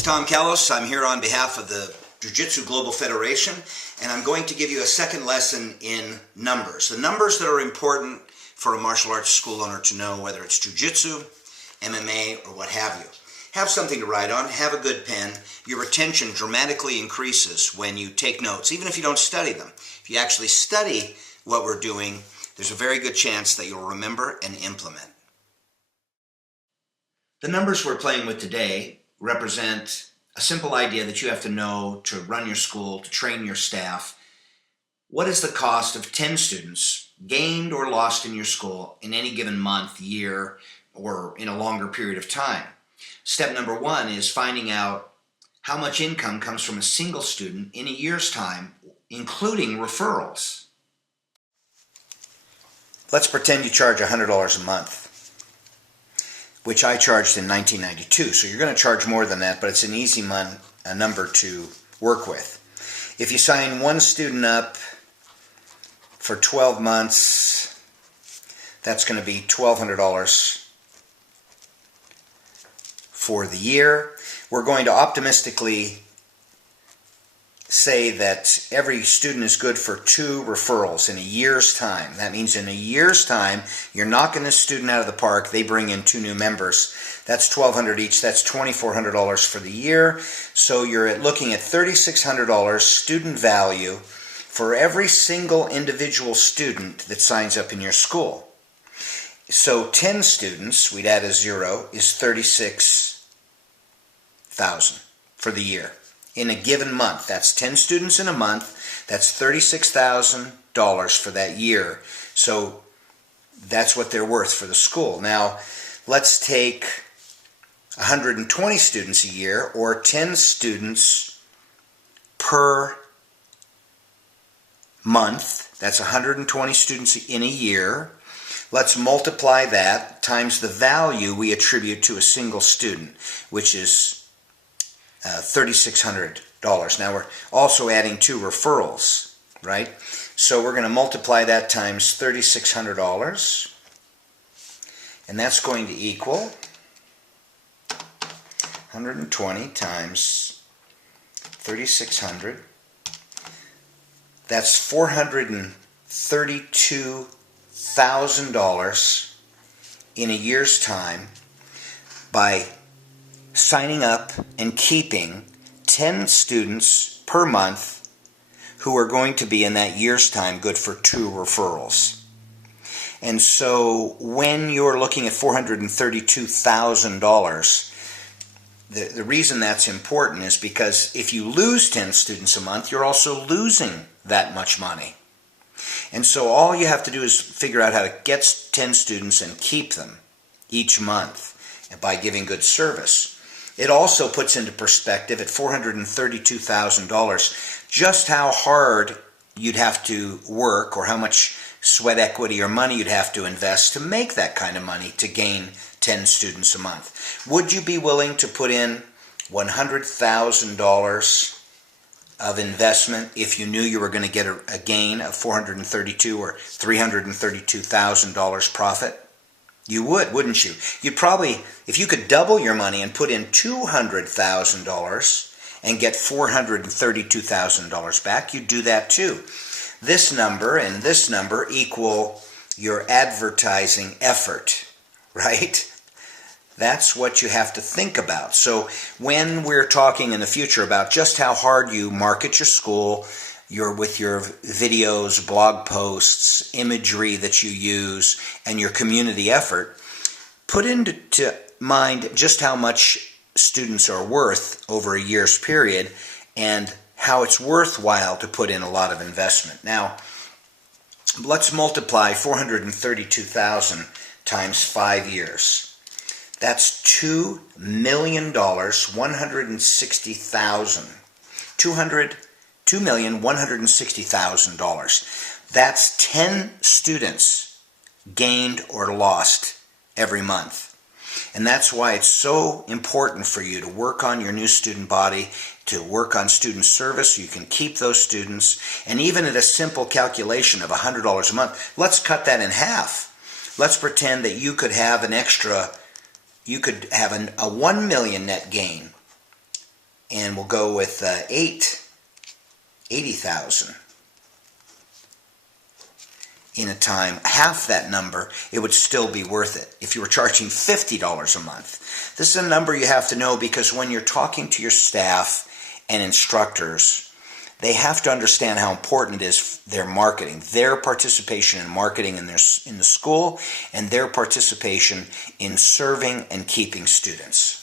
It's Tom Callos. I'm here on behalf of the Jiu-Jitsu Global Federation, and I'm going to give you a second lesson in numbers. The numbers that are important for a martial arts school owner to know, whether it's Jiu-Jitsu, MMA, or what have you. Have something to write on, have a good pen. Your retention dramatically increases when you take notes, even if you don't study them. If you actually study what we're doing, there's a very good chance that you'll remember and implement. The numbers we're playing with today represent a simple idea that you have to know to run your school, to train your staff. What is the cost of 10 students gained or lost in your school in any given month, year, or in a longer period of time? Step number one is finding out how much income comes from a single student in a year's time, including referrals. Let's pretend you charge $100 a month, which I charged in 1992. So you're going to charge more than that, but it's an easy number to work with. If you sign one student up for 12 months, that's going to be $1,200 for the year. We're going to optimistically say that every student is good for 2 referrals in a year's time. That means in a year's time, you're knocking this student out of the park. They bring in 2 new members. That's $1,200 each. That's $2,400 for the year. So you're looking at $3,600 student value for every single individual student that signs up in your school. So 10 students, we'd add a 0, is $36,000 for the year. In a given month. That's 10 students in a month. That's $36,000 for that year. So that's what they're worth for the school. Now, let's take 120 students a year, or 10 students per month. That's 120 students in a year. Let's multiply that times the value we attribute to a single student, which is $3,600. Now we're also adding 2 referrals, right? So we're going to multiply that times $3,600, and that's going to equal 120 times 3,600. That's $432,000 in a year's time by signing up and keeping 10 students per month who are going to be in that year's time good for 2 referrals. And so when you're looking at $432,000, the reason that's important is because if you lose 10 students a month, you're also losing that much money. And so all you have to do is figure out how to get 10 students and keep them each month by giving good service. It also puts into perspective at $432,000 just how hard you'd have to work, or how much sweat equity or money you'd have to invest to make that kind of money to gain 10 students a month. Would you be willing to put in $100,000 of investment if you knew you were going to get a gain of $432,000 or $332,000 profit? You would, wouldn't you? You'd probably, if you could double your money and put in $200,000 and get $432,000 back, you'd do that too. This number and this number equal your advertising effort, right? That's what you have to think about. So when we're talking in the future about just how hard you market your school, with your videos, blog posts, imagery that you use, and your community effort, put into mind just how much students are worth over a year's period and how it's worthwhile to put in a lot of investment. Now, let's multiply $432,000 times 5 years. That's $2,160,000. $2,160,000. That's 10 students gained or lost every month. And that's why it's so important for you to work on your new student body, to work on student service so you can keep those students. And even at a simple calculation of $100 a month, let's cut that in half. Let's pretend that you could have an extra, you could have a $1 million net gain and we'll go with 80,000 in a time, half that number, it would still be worth it if you were charging $50 a month. This is a number you have to know, because when you're talking to your staff and instructors, they have to understand how important it is their marketing, their participation in marketing in the school, and their participation in serving and keeping students.